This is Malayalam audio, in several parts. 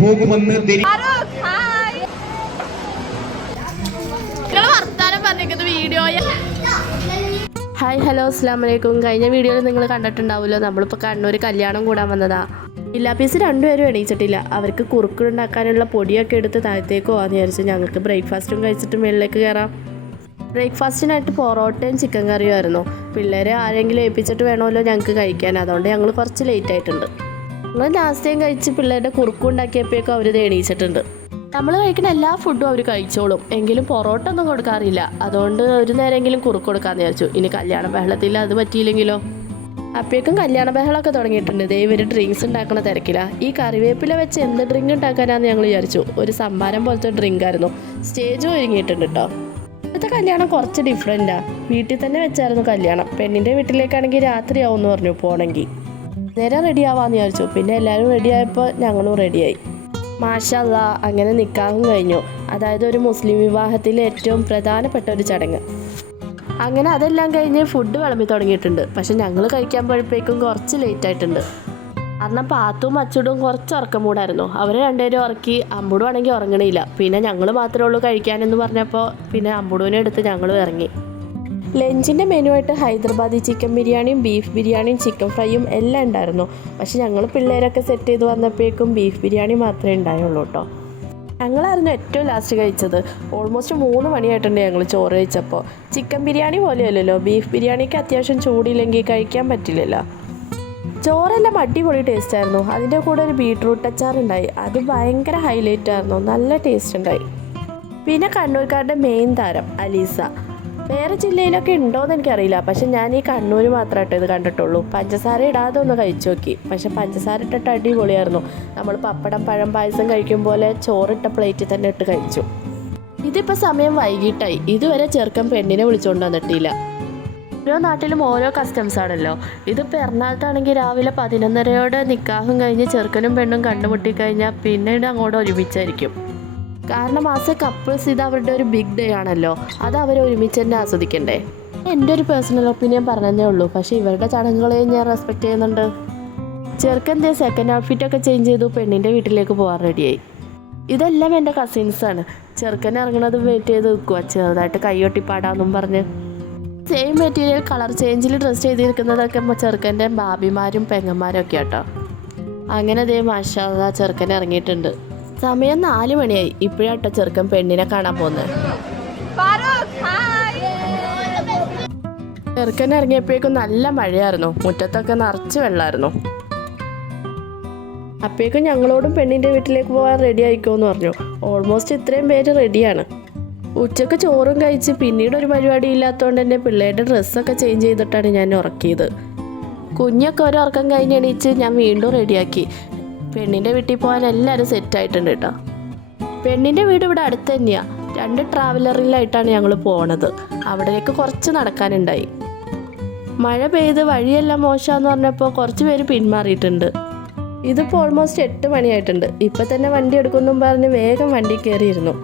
പോകുമെന്ന് ഹായ് ഹലോ അസ്സാം വലൈക്കും. കഴിഞ്ഞ വീഡിയോയിൽ നിങ്ങൾ കണ്ടിട്ടുണ്ടാവുമല്ലോ, നമ്മളിപ്പോൾ കണ്ണൂർ കല്യാണം കൂടാൻ വന്നതാ. ഇല്ലാപ്പീസ് രണ്ടുപേരും എണീച്ചിട്ടില്ല. അവർക്ക് കുറുക്കുണ്ടാക്കാനുള്ള പൊടിയൊക്കെ എടുത്ത് താഴത്തേക്ക് പോകാമെന്ന് വിചാരിച്ചു. ഞങ്ങൾക്ക് ബ്രേക്ക്ഫാസ്റ്റും കഴിച്ചിട്ട് മുകളിലേക്ക് കയറാം. ബ്രേക്ക്ഫാസ്റ്റിനായിട്ട് പൊറോട്ടയും ചിക്കൻ കറിയും ആയിരുന്നു. പിള്ളേരെ ആരെങ്കിലും ഏൽപ്പിച്ചിട്ട് വേണമല്ലോ ഞങ്ങൾക്ക് കഴിക്കാൻ, അതുകൊണ്ട് ഞങ്ങൾ കുറച്ച് ലേറ്റ് ആയിട്ടുണ്ട്. ഞങ്ങൾ നാസ്തയും കഴിച്ച് പിള്ളേരുടെ കുറുക്കുണ്ടാക്കിയപ്പോഴേക്കും അവർ എണീച്ചിട്ടുണ്ട്. നമ്മൾ കഴിക്കുന്ന എല്ലാ ഫുഡും അവർ കഴിച്ചോളും, എങ്കിലും പൊറോട്ട ഒന്നും കൊടുക്കാറില്ല. അതുകൊണ്ട് ഒരു നേരമെങ്കിലും കുറുക്ക് കൊടുക്കാമെന്ന് വിചാരിച്ചു. ഇനി കല്യാണ ബഹളത്തിൽ അത് പറ്റിയില്ലെങ്കിലോ. അപ്പോഴേക്കും കല്യാണ ബഹളമൊക്കെ തുടങ്ങിയിട്ടുണ്ട്. ദേ ഇവർ ഡ്രിങ്ക്സ് ഉണ്ടാക്കണ തിരക്കില്ല. ഈ കറിവേപ്പില വെച്ച് എന്ത് ഡ്രിങ്ക് ഉണ്ടാക്കാനാന്ന് ഞങ്ങൾ വിചാരിച്ചു. ഒരു സംഭാരം പോലത്തെ ഡ്രിങ്ക് ആയിരുന്നു. സ്റ്റേജും ഒരുങ്ങിയിട്ടുണ്ട് കേട്ടോ. ഇപ്പോഴത്തെ കല്യാണം കുറച്ച് ഡിഫറെൻറ്റാണ്. വീട്ടിൽ തന്നെ വെച്ചായിരുന്നു കല്യാണം. പെണ്ണിൻ്റെ വീട്ടിലേക്കാണെങ്കിൽ രാത്രിയാവും എന്ന് പറഞ്ഞു പോകണമെങ്കിൽ. നേരെ റെഡി ആവാമെന്ന് വിചാരിച്ചു. പിന്നെ എല്ലാവരും റെഡിയായപ്പോൾ ഞങ്ങളും റെഡിയായി. മാഷാ അല്ലാ, അങ്ങനെ നിക്കാഹും കഴിഞ്ഞു. അതായത് ഒരു മുസ്ലിം വിവാഹത്തിലെ ഏറ്റവും പ്രധാനപ്പെട്ട ഒരു ചടങ്ങ്. അങ്ങനെ അതെല്ലാം കഴിഞ്ഞ് ഫുഡ് വിളമ്പി തുടങ്ങിയിട്ടുണ്ട്. പക്ഷെ ഞങ്ങൾ കഴിക്കാൻ പോയപ്പോഴേക്കും കുറച്ച് ലേറ്റ് ആയിട്ടുണ്ട്. കാരണം പാത്തും അച്ചുടും കുറച്ച് ഉറക്കം മൂടായിരുന്നു. അവർ രണ്ടുപേരും ഉറക്കി. അമ്പുടു ആണെങ്കിൽ ഉറങ്ങണില്ല. പിന്നെ ഞങ്ങൾ മാത്രമേ ഉള്ളൂ കഴിക്കാനെന്ന് പറഞ്ഞപ്പോൾ പിന്നെ അമ്പുടുവിനെ എടുത്ത് ഞങ്ങൾ ഇറങ്ങി. ലഞ്ചിൻ്റെ മെനു ആയിട്ട് ഹൈദരാബാദി ചിക്കൻ ബിരിയാണിയും ബീഫ് ബിരിയാണിയും ചിക്കൻ ഫ്രൈയും എല്ലാം ഉണ്ടായിരുന്നു. പക്ഷെ ഞങ്ങൾ പിള്ളേരൊക്കെ സെറ്റ് ചെയ്ത് വന്നപ്പോഴേക്കും ബീഫ് ബിരിയാണി മാത്രമേ ഉണ്ടായുള്ളൂ കേട്ടോ. ഞങ്ങളായിരുന്നു ഏറ്റവും ലാസ്റ്റ് കഴിച്ചത്. ഓൾമോസ്റ്റ് 3 മണിയായിട്ടുണ്ട് ഞങ്ങൾ ചോറ് കഴിച്ചപ്പോൾ. ചിക്കൻ ബിരിയാണി പോലെയല്ലല്ലോ, ബീഫ് ബിരിയാണിക്ക് അത്യാവശ്യം ചൂടില്ലെങ്കിൽ കഴിക്കാൻ പറ്റില്ലല്ലോ. ചോറെല്ലാം അടിപൊളി ടേസ്റ്റ് ആയിരുന്നു. അതിൻ്റെ കൂടെ ഒരു ബീട്രൂട്ട് അച്ചാറുണ്ടായി. അത് ഭയങ്കര ഹൈലൈറ്റ് ആയിരുന്നു, നല്ല ടേസ്റ്റ് ഉണ്ടായി. പിന്നെ കണ്ണൂർക്കാരുടെ മെയിൻ താരം അലീസ. വേറെ ജില്ലയിലൊക്കെ ഉണ്ടോയെന്ന് എനിക്കറിയില്ല, പക്ഷെ ഞാൻ ഈ കണ്ണൂർ മാത്രമായിട്ട് ഇത് കണ്ടിട്ടുള്ളൂ. പഞ്ചസാര ഇടാതെ ഒന്ന് കഴിച്ചു നോക്കി. പക്ഷെ പഞ്ചസാര ഇട്ടിട്ട് അടിപൊളിയായിരുന്നു. നമ്മൾ പപ്പടം പഴം പായസം കഴിക്കും പോലെ ചോറിട്ട പ്ലേറ്റിൽ തന്നെ ഇട്ട് കഴിച്ചു. ഇതിപ്പോൾ സമയം വൈകിട്ടായി. ഇതുവരെ ചെറുക്കൻ പെണ്ണിനെ വിളിച്ചുകൊണ്ട് വന്നിട്ടില്ല. ഓരോ നാട്ടിലും ഓരോ കസ്റ്റംസ് ആണല്ലോ. ഇതിപ്പോൾ എറണാകുളത്താണെങ്കിൽ രാവിലെ 11:30 നിക്കാഹും കഴിഞ്ഞ് ചെറുക്കനും പെണ്ണും കണ്ടുമുട്ടിക്കഴിഞ്ഞാൽ പിന്നീട് അങ്ങോട്ട് ഒരുമിച്ചായിരിക്കും. കാരണം ആസ് എ കപ്പിൾസ് ഇത് അവരുടെ ഒരു ബിഗ് ഡേ ആണല്ലോ. അത് അവർ ഒരുമിച്ച് തന്നെ ആസ്വദിക്കണ്ടേ. എൻ്റെ ഒരു പേഴ്സണൽ ഒപ്പീനിയൻ പറഞ്ഞതേ ഉള്ളൂ. പക്ഷേ ഇവരുടെ ചടങ്ങുകളെയും ഞാൻ റെസ്പെക്റ്റ് ചെയ്യുന്നുണ്ട്. ചെറുക്കൻ്റെ സെക്കൻഡ് ഔട്ട്ഫിറ്റൊക്കെ ചേഞ്ച് ചെയ്തു പെണ്ണിൻ്റെ വീട്ടിലേക്ക് പോകാൻ റെഡിയായി. ഇതെല്ലാം എൻ്റെ കസിൻസാണ്. ചെറുക്കൻ ഇറങ്ങുന്നത് വെയിറ്റ് ചെയ്ത് നിൽക്കുക, ചെറുതായിട്ട് കൈയൊട്ടി പാടാമെന്നും പറഞ്ഞ്. സെയിം മെറ്റീരിയൽ കളർ ചേഞ്ചിൽ ഡ്രസ്സ് ചെയ്തിരിക്കുന്നതൊക്കെ ചെറുക്കൻ്റെ ബാബിമാരും പെങ്ങന്മാരും ഒക്കെ കേട്ടോ. അങ്ങനെ ദേ മാഷാ അല്ലാ ചെറുക്കൻ ഇറങ്ങിയിട്ടുണ്ട്. സമയം 4 മണിയായി. ഇപ്പോഴാട്ടോ ചെറുക്കൻ പെണ്ണിനെ കാണാൻ പോകുന്നത്. ചെറുക്കൻ ഇറങ്ങിയപ്പോഴേക്കും നല്ല മഴയായിരുന്നു. മുറ്റത്തൊക്കെ നിറച്ച് വെള്ളമായിരുന്നു. അപ്പോഴേക്കും ഞങ്ങളോടും പെണ്ണിൻ്റെ വീട്ടിലേക്ക് പോകാൻ റെഡി ആയിക്കോന്ന് പറഞ്ഞു. ഓൾമോസ്റ്റ് ഇത്രയും പേര് റെഡിയാണ്. ഉച്ചക്ക് ചോറും കഴിച്ച് പിന്നീട് ഒരു പരിപാടി ഇല്ലാത്തതുകൊണ്ട് തന്നെ പിള്ളേരുടെ ഡ്രസ്സൊക്കെ ചേഞ്ച് ചെയ്തിട്ടാണ് ഞാൻ ഉറക്കിയത്. കുഞ്ഞൊക്കെ ഒരു ഉറക്കം കഴിഞ്ഞ് എണീച്ച് ഞാൻ വീണ്ടും റെഡിയാക്കി. പെണ്ണിൻ്റെ വീട്ടിൽ പോകാൻ എല്ലാവരും സെറ്റായിട്ടുണ്ട് കേട്ടോ. പെണ്ണിൻ്റെ വീട് ഇവിടെ അടുത്ത് തന്നെയാണ്. 2 ട്രാവലറിലായിട്ടാണ് ഞങ്ങൾ പോണത്. അവിടേക്ക് കുറച്ച് നടക്കാനുണ്ടായി. മഴ പെയ്ത് വഴിയെല്ലാം മോശമാണെന്ന് പറഞ്ഞപ്പോൾ കുറച്ച് പേര് പിന്മാറിയിട്ടുണ്ട്. ഇതിപ്പോൾ ഓൾമോസ്റ്റ് 8 മണിയായിട്ടുണ്ട്. ഇപ്പം തന്നെ വണ്ടി എടുക്കുമെന്നും പറഞ്ഞ് വേഗം വണ്ടി കയറിയിരുന്നു.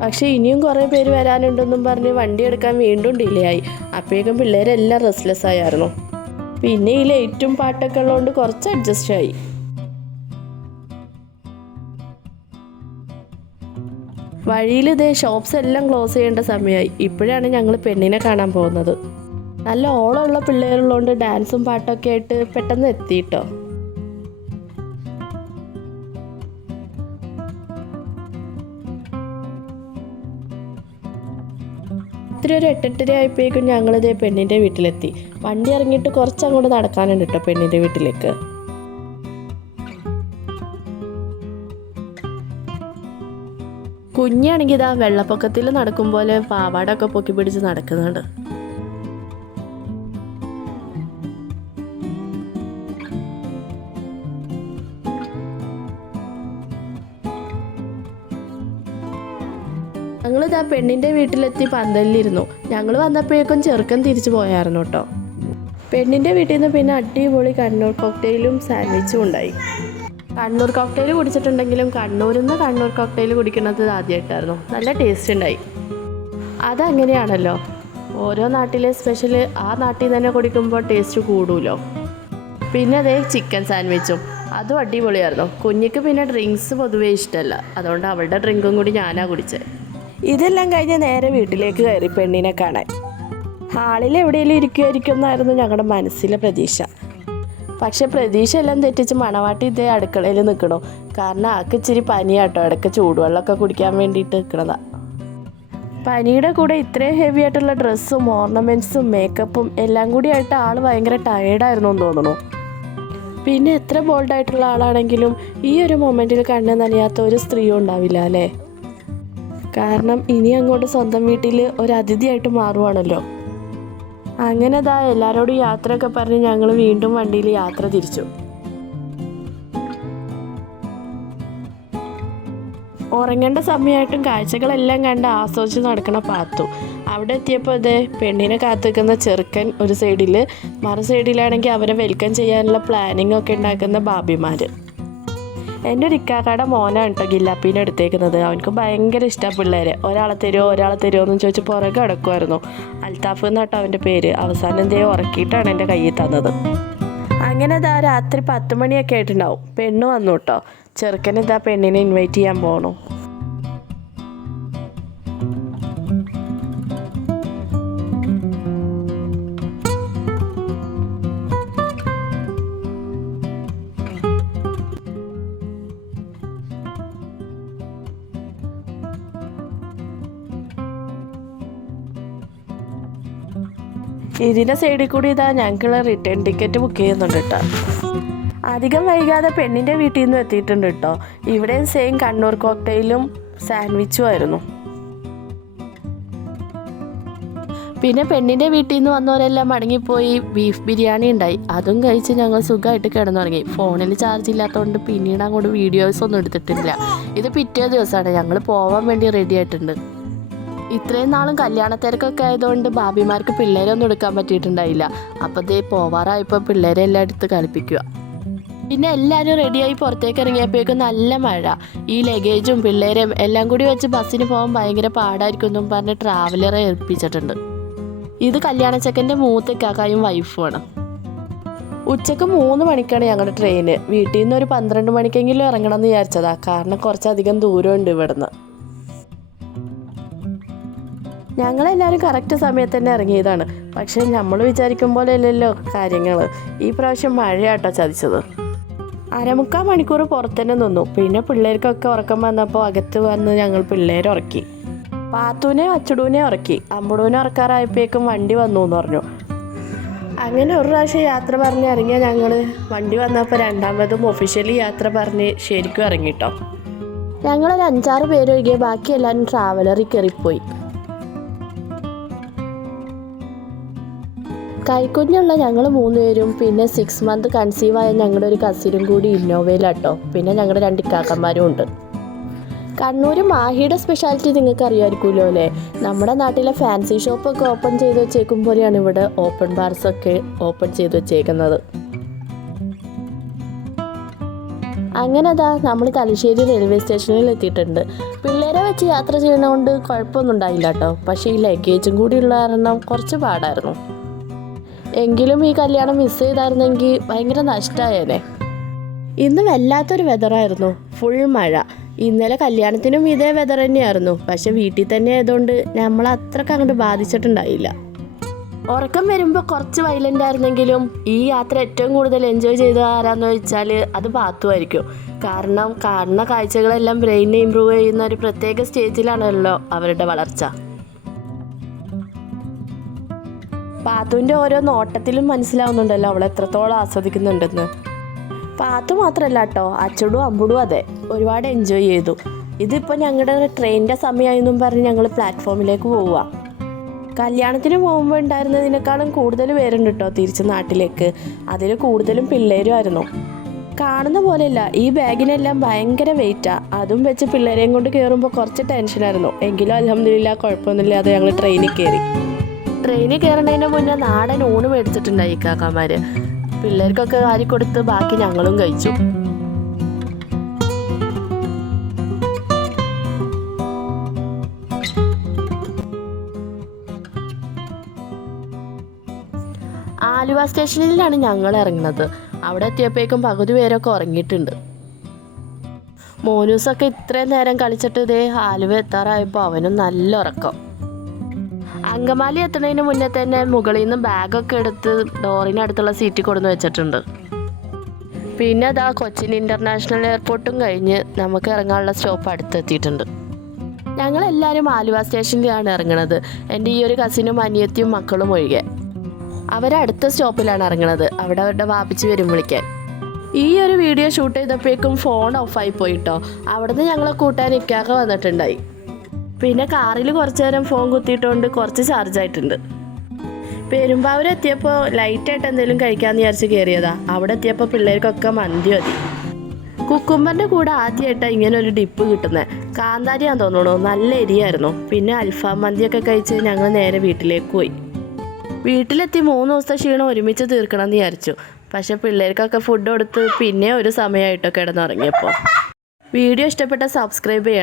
പക്ഷേ ഇനിയും കുറേ പേര് വരാനുണ്ടെന്നും പറഞ്ഞ് വണ്ടി എടുക്കാൻ വീണ്ടും ഡിലേ ആയി. അപ്പോഴേക്കും പിള്ളേരെല്ലാം റെസ്റ്റ്ലെസ് ആയിരുന്നു. പിന്നെ ഈ ലൈറ്റും പാട്ടൊക്കെ ഉള്ളതുകൊണ്ട് കുറച്ച് അഡ്ജസ്റ്റ് ആയി. വഴിയിൽ ഇതേ ഷോപ്സ് എല്ലാം ക്ലോസ് ചെയ്യേണ്ട സമയമായി. ഇപ്പോഴാണ് ഞങ്ങൾ പെണ്ണിനെ കാണാൻ പോകുന്നത്. നല്ല ഓളമുള്ള പിള്ളേരുള്ളതുകൊണ്ട് ഡാൻസും പാട്ടൊക്കെ ആയിട്ട് പെട്ടെന്ന് എത്തിയിട്ടോ. ഇത്തിരി ഒരു 8:30 ആയപ്പോഴേക്കും ഞങ്ങളിതേ പെണ്ണിൻ്റെ വീട്ടിലെത്തി. വണ്ടി ഇറങ്ങിയിട്ട് കുറച്ചങ്ങോട്ട് നടക്കാനുണ്ട് കേട്ടോ പെണ്ണിൻ്റെ വീട്ടിലേക്ക്. കുഞ്ഞാണെങ്കിൽ ഇതാ വെള്ളപ്പൊക്കത്തിൽ നടക്കും പോലെ പാവാടൊക്കെ പൊക്കി പിടിച്ച് നടക്കുന്നുണ്ട്. ഞങ്ങളിതാ പെണ്ണിൻ്റെ വീട്ടിലെത്തി പന്തലിലിരുന്നു. ഞങ്ങൾ വന്നപ്പോഴേക്കും ചെറുക്കൻ തിരിച്ചു പോയായിരുന്നു കേട്ടോ. പെണ്ണിൻ്റെ വീട്ടിൽ നിന്ന് പിന്നെ അടിപൊളി കണ്ണൂർ കോക്ടെയിലും സാൻഡ്വിച്ചും ഉണ്ടായി. കണ്ണൂർ കോക്ടെയിൽ കുടിച്ചിട്ടുണ്ടെങ്കിലും കണ്ണൂരിൽ നിന്ന് കണ്ണൂർ കോക്ടെയിൽ കുടിക്കുന്നത് ആദ്യമായിട്ടായിരുന്നു. നല്ല ടേസ്റ്റ് ഉണ്ടായി. അതങ്ങനെയാണല്ലോ, ഓരോ നാട്ടിലെ സ്പെഷ്യൽ ആ നാട്ടിൽ തന്നെ കുടിക്കുമ്പോൾ ടേസ്റ്റ് കൂടുമല്ലോ. പിന്നെ അതേ ചിക്കൻ സാൻഡ്വിച്ചും അതും അടിപൊളിയായിരുന്നു. കുഞ്ഞിക്ക് പിന്നെ ഡ്രിങ്ക്സ് പൊതുവേ ഇഷ്ടമല്ല, അതുകൊണ്ട് അവളുടെ ഡ്രിങ്കും കൂടി ഞാനാണ് കുടിച്ചത്. ഇതെല്ലാം കഴിഞ്ഞ് നേരെ വീട്ടിലേക്ക് കയറി പെണ്ണിനെ കാണാൻ. ഹാളിൽ എവിടെയെങ്കിലും ഇരിക്കുമായിരിക്കും എന്നായിരുന്നു ഞങ്ങളുടെ മനസ്സിലെ പ്രതീക്ഷ. പക്ഷെ പ്രതീക്ഷ എല്ലാം തെറ്റിച്ച് മണവാട്ടി ഇതേ അടുക്കളയിൽ നിൽക്കണു. കാരണം ആൾക്ക് ഇച്ചിരി പനിയാട്ടോ, ഇടയ്ക്ക് ചൂടുവെള്ളമൊക്കെ കുടിക്കാൻ വേണ്ടിയിട്ട് നിൽക്കണതാണ്. പനിയുടെ കൂടെ ഇത്രയും ഹെവി ആയിട്ടുള്ള ഡ്രസ്സും ഓർണമെൻറ്റ്സും മേക്കപ്പും എല്ലാം കൂടി ആയിട്ട് ആൾ ഭയങ്കര ടയേർഡായിരുന്നു എന്ന് തോന്നുന്നു. പിന്നെ എത്ര ബോൾഡായിട്ടുള്ള ആളാണെങ്കിലും ഈ ഒരു മൊമെൻറ്റിൽ കണ്ണ് നനയാത്ത ഒരു സ്ത്രീയും ഉണ്ടാവില്ല അല്ലേ? കാരണം ഇനി അങ്ങോട്ട് സ്വന്തം വീട്ടിൽ ഒരു അതിഥിയായിട്ട് മാറുവാണല്ലോ. അങ്ങനെ എല്ലാവരോടും യാത്രയൊക്കെ പറഞ്ഞ് ഞങ്ങൾ വീണ്ടും വണ്ടിയിൽ യാത്ര തിരിച്ചു. ഉറങ്ങേണ്ട സമയമായിട്ടും കാഴ്ചകളെല്ലാം കണ്ട് ആസ്വദിച്ച് നടക്കണ പാത്തു. അവിടെ എത്തിയപ്പോൾ പെണ്ണിനെ കാത്തുനിൽക്കുന്ന ചെറുക്കൻ ഒരു സൈഡിൽ, മറു സൈഡിലാണെങ്കിൽ അവരെ വെൽക്കം ചെയ്യാനുള്ള പ്ലാനിങ് ഒക്കെ ഉണ്ടാക്കുന്ന ബാബിമാർ. എൻ്റെ ഒരു ഇക്കാക്കയുടെ മോനാണ് കേട്ടോ ഗില്ലാപ്പീനെ എടുത്തേക്കുന്നത്. അവനക്ക് ഭയങ്കര ഇഷ്ടമാണ് പിള്ളേരെ. ഒരാളെ തരുമോ എന്ന് ചോദിച്ച് പുറകെ കിടക്കുമായിരുന്നു. അൽത്താഫ് എന്നാട്ടോ അവൻ്റെ പേര്. അവസാനം ഉറക്കിയിട്ടാണ് എൻ്റെ കയ്യിൽ തന്നത്. അങ്ങനെ രാത്രി 10 മണിയൊക്കെ ആയിട്ടുണ്ടാവും. പെണ്ണ് വന്നു കേട്ടോ. ചെറുക്കൻ പെണ്ണിനെ ഇൻവൈറ്റ് ചെയ്യാൻ പോകണു. ഇതിൻ്റെ സൈഡിൽ കൂടി ഞങ്ങൾ റിട്ടേൺ ടിക്കറ്റ് ബുക്ക് ചെയ്യുന്നുണ്ട് കേട്ടോ. അധികം വൈകാതെ പെണ്ണിൻ്റെ വീട്ടിൽ നിന്ന് എത്തിയിട്ടുണ്ട് കേട്ടോ. ഇവിടെയും സെയിം കണ്ണൂർ കോക്ടെയിലും സാൻഡ്വിച്ചും ആയിരുന്നു. പിന്നെ പെണ്ണിൻ്റെ വീട്ടിൽ നിന്ന് വന്നവരെല്ലാം മടങ്ങിപ്പോയി ബീഫ് ബിരിയാണി ഉണ്ടായി. അതും കഴിച്ച് ഞങ്ങൾ സുഖമായിട്ട് കിടന്നുറങ്ങി. ഫോണിൽ ചാർജ് ഇല്ലാത്തതുകൊണ്ട് പിന്നീട് അങ്ങോട്ട് വീഡിയോസ് ഒന്നും എടുത്തിട്ടില്ല. ഇത് പിറ്റേ ദിവസമാണ്. ഞങ്ങൾ പോകാൻ വേണ്ടി റെഡി ആയിട്ടുണ്ട്. ഇത്രയും നാളും കല്യാണത്തിരക്കൊക്കെ ആയതുകൊണ്ട് ഭാബിമാർക്ക് പിള്ളേരൊന്നും എടുക്കാൻ പറ്റിയിട്ടുണ്ടായില്ല. അപ്പോൾ പോവാറായപ്പോൾ പിള്ളേരെ എല്ലാം എടുത്ത് കളിപ്പിക്കുക. പിന്നെ എല്ലാവരും റെഡിയായി പുറത്തേക്ക് ഇറങ്ങിയപ്പോഴേക്കും നല്ല മഴ. ഈ ലഗേജും പിള്ളേരെയും എല്ലാം കൂടി വെച്ച് ബസ്സിന് പോകാൻ ഭയങ്കര പാടായിരിക്കും എന്നും പറഞ്ഞ് ട്രാവലറെ ഏൽപ്പിച്ചിട്ടുണ്ട്. ഇത് കല്യാണച്ചക്കൻ്റെ മൂത്ത കാക്കായും വൈഫുമാണ്. ഉച്ചക്ക് 3 മണിക്കാണ് ഞങ്ങളുടെ ട്രെയിന്. വീട്ടിൽ നിന്ന് ഒരു 12 മണിക്കെങ്കിലും ഇറങ്ങണം എന്ന് വിചാരിച്ചതാണ്. കാരണം കുറച്ചധികം ദൂരമുണ്ട് ഇവിടുന്ന്. ഞങ്ങളെല്ലാവരും കറക്റ്റ് സമയത്ത് തന്നെ ഇറങ്ങിയതാണ്. പക്ഷേ നമ്മൾ വിചാരിക്കും പോലെ അല്ലല്ലോ കാര്യങ്ങൾ. ഈ പ്രാവശ്യം മഴയാട്ടോ ചതിച്ചത്. 1/4 മണിക്കൂർ പുറത്തുതന്നെ നിന്നു. പിന്നെ പിള്ളേർക്കൊക്കെ ഉറക്കം വന്നപ്പോൾ അകത്ത് വന്ന് ഞങ്ങൾ പിള്ളേരെ ഉറക്കി. പാത്തൂനെ അച്ചുടൂനെ ഉറക്കി. അമ്പടൂനെ ഉറക്കാറായപ്പോഴേക്കും വണ്ടി വന്നു എന്ന് പറഞ്ഞു. അങ്ങനെ ഒരു പ്രാവശ്യം യാത്ര പറഞ്ഞ് ഇറങ്ങിയ ഞങ്ങൾ വണ്ടി വന്നപ്പോൾ രണ്ടാമതും ഒഫീഷ്യലി യാത്ര പറഞ്ഞ് ശരിക്കും ഇറങ്ങിട്ടോ. ഞങ്ങളൊരു 5-6 പേര് ഒഴികെ ബാക്കി എല്ലാവരും ട്രാവലറിൽ കയറിപ്പോയി. കൈക്കുഞ്ഞുള്ള ഞങ്ങൾ 3 പേരും പിന്നെ 6 മന്ത് കൺസീവായ ഞങ്ങളുടെ ഒരു കസിനും കൂടി ഇന്നോവയിലാട്ടോ. പിന്നെ ഞങ്ങളുടെ 2 ഇക്കാക്കന്മാരും ഉണ്ട്. കണ്ണൂർ മാഹിയുടെ സ്പെഷ്യാലിറ്റി നിങ്ങൾക്ക് അറിയാമായിരിക്കുമല്ലോ അല്ലേ? നമ്മുടെ നാട്ടിലെ ഫാൻസി ഷോപ്പൊക്കെ ഓപ്പൺ ചെയ്ത് വെച്ചേക്കും പോലെയാണ് ഇവിടെ ഓപ്പൺ ബാർസൊക്കെ ഓപ്പൺ ചെയ്ത് വെച്ചേക്കുന്നത്. അങ്ങനെ നമ്മൾ തലശ്ശേരി റെയിൽവേ സ്റ്റേഷനിൽ എത്തിയിട്ടുണ്ട്. പിള്ളേരെ വെച്ച് യാത്ര ചെയ്യുന്നതുകൊണ്ട് കുഴപ്പമൊന്നും ഉണ്ടായില്ല കേട്ടോ. പക്ഷേ ഈ ലഗേജും കൂടി ഉള്ള കാരണം കുറച്ച് പാടായിരുന്നു. എങ്കിലും ഈ കല്യാണം മിസ് ചെയ്തായിരുന്നെങ്കിൽ ഭയങ്കര നഷ്ടമായേനെ. ഇന്ന് വല്ലാത്തൊരു വെതറായിരുന്നു. ഫുൾ മഴ. ഇന്നലെ കല്യാണത്തിനും ഇതേ വെതർ തന്നെയായിരുന്നു. പക്ഷെ വീട്ടിൽ തന്നെ ആയതുകൊണ്ട് നമ്മൾ അത്രയ്ക്ക് അങ്ങോട്ട് ബാധിച്ചിട്ടുണ്ടായില്ല. ഉറക്കം വരുമ്പോൾ കുറച്ച് വൈലൻ്റ് ആയിരുന്നെങ്കിലും ഈ യാത്ര ഏറ്റവും കൂടുതൽ എൻജോയ് ചെയ്ത ആരാന്ന് വെച്ചാൽ അത് പാത്തുമായിരിക്കും. കാരണം കാണുന്ന കാഴ്ചകളെല്ലാം ബ്രെയിനെ ഇമ്പ്രൂവ് ചെയ്യുന്ന ഒരു പ്രത്യേക സ്റ്റേജിലാണല്ലോ അവരുടെ വളർച്ച. പാത്തുവിൻ്റെ ഓരോ നോട്ടത്തിലും മനസ്സിലാവുന്നുണ്ടല്ലോ അവൾ എത്രത്തോളം ആസ്വദിക്കുന്നുണ്ടെന്ന്. പാത്തു മാത്രമല്ല കേട്ടോ, അച്ചടും അമ്പുടും അതെ ഒരുപാട് എൻജോയ് ചെയ്തു. ഇതിപ്പോൾ ഞങ്ങളുടെ ട്രെയിനിൻ്റെ സമയമായെന്നും പറഞ്ഞ് ഞങ്ങൾ പ്ലാറ്റ്ഫോമിലേക്ക് പോവുക. കല്യാണത്തിന് പോകുമ്പോൾ ഉണ്ടായിരുന്നതിനേക്കാളും കൂടുതൽ പേരുണ്ട് കേട്ടോ തിരിച്ച് നാട്ടിലേക്ക്. അതിൽ കൂടുതലും പിള്ളേരും ആയിരുന്നു. കാണുന്ന പോലെയല്ല, ഈ ബാഗിനെല്ലാം ഭയങ്കര വെയിറ്റാണ്. അതും വെച്ച് പിള്ളേരെയും കൊണ്ട് കയറുമ്പോൾ കുറച്ച് ടെൻഷനായിരുന്നു. എങ്കിലും അൽഹംദുലില്ലാ കുഴപ്പമൊന്നുമില്ലാതെ ഞങ്ങൾ ട്രെയിനിൽ കയറി. ട്രെയിനിൽ കയറുന്നതിന് മുന്നേ നാടൻ ഊണ് മേടിച്ചിട്ടുണ്ടായി കാക്കാമാർ. പിള്ളേർക്കൊക്കെ വാരി കൊടുത്ത് ബാക്കി ഞങ്ങളും കഴിച്ചു. ആലുവ സ്റ്റേഷനിലാണ് ഞങ്ങൾ ഇറങ്ങുന്നത്. അവിടെ എത്തിയപ്പോഴേക്കും പകുതി പേരൊക്കെ ഉറങ്ങിയിട്ടുണ്ട്. മോനൂസൊക്കെ ഇത്രയും നേരം കളിച്ചിട്ട് ഇതേ ആലുവ എത്താറായപ്പോൾ അവനും നല്ല ഉറക്കം. അങ്കമാലി എത്തുന്നതിന് മുന്നേ തന്നെ മുകളിൽ നിന്ന് ബാഗൊക്കെ എടുത്ത് ഡോറിനടുത്തുള്ള സീറ്റിൽ കൊടുന്ന് വെച്ചിട്ടുണ്ട്. പിന്നെ അതാ കൊച്ചിൻ ഇൻ്റർനാഷണൽ എയർപോർട്ടും കഴിഞ്ഞ് നമുക്ക് ഇറങ്ങാനുള്ള സ്റ്റോപ്പ് അടുത്തെത്തിയിട്ടുണ്ട്. ഞങ്ങളെല്ലാവരും ആലുവ സ്റ്റേഷനിലാണ് ഇറങ്ങണത്. എൻ്റെ ഈ ഒരു കസിനും അനിയത്തിയും മക്കളും ഒഴികെ. അവരടുത്ത സ്റ്റോപ്പിലാണ് ഇറങ്ങണത്. അവിടെ അവരുടെ വാപ്പിച്ച് വരും വിളിക്കാൻ. ഈ ഒരു വീഡിയോ ഷൂട്ട് ചെയ്തപ്പോഴേക്കും ഫോൺ ഓഫായി പോയിട്ടോ. അവിടുന്ന് ഞങ്ങളെ കൂട്ടാൻ ഇക്കാക്ക വന്നിട്ടുണ്ടായി. പിന്നെ കാറിൽ കുറച്ച് നേരം ഫോൺ കുത്തിയിട്ടുകൊണ്ട് കുറച്ച് ചാർജായിട്ടുണ്ട്. പെരുമ്പാവൂരെത്തിയപ്പോൾ ലൈറ്റായിട്ട് എന്തെങ്കിലും കഴിക്കാമെന്ന് വിചാരിച്ച് കയറിയതാ. അവിടെ എത്തിയപ്പോൾ പിള്ളേർക്കൊക്കെ മന്തി മതി. കുക്കുമ്പറിൻ്റെ കൂടെ ആദ്യമായിട്ടാണ് ഇങ്ങനെ ഒരു ഡിപ്പ് കിട്ടുന്നത്. കാന്താരിയാന്ന് തോന്നുന്നു, നല്ല എരിയായിരുന്നു. പിന്നെ അൽഫാം മന്തിയൊക്കെ കഴിച്ച് ഞങ്ങൾ നേരെ വീട്ടിലേക്ക് പോയി. വീട്ടിലെത്തി 3 ദിവസത്തെ ക്ഷീണം ഒരുമിച്ച് തീർക്കണം എന്ന് വിചാരിച്ചു. പക്ഷെ പിള്ളേർക്കൊക്കെ ഫുഡ് കൊടുത്ത് പിന്നെ ഒരു സമയമായിട്ടോ കിടന്നുറങ്ങിയപ്പോൾ. വീഡിയോ ഇഷ്ടപ്പെട്ട സബ്സ്ക്രൈബ് ചെയ്യണം.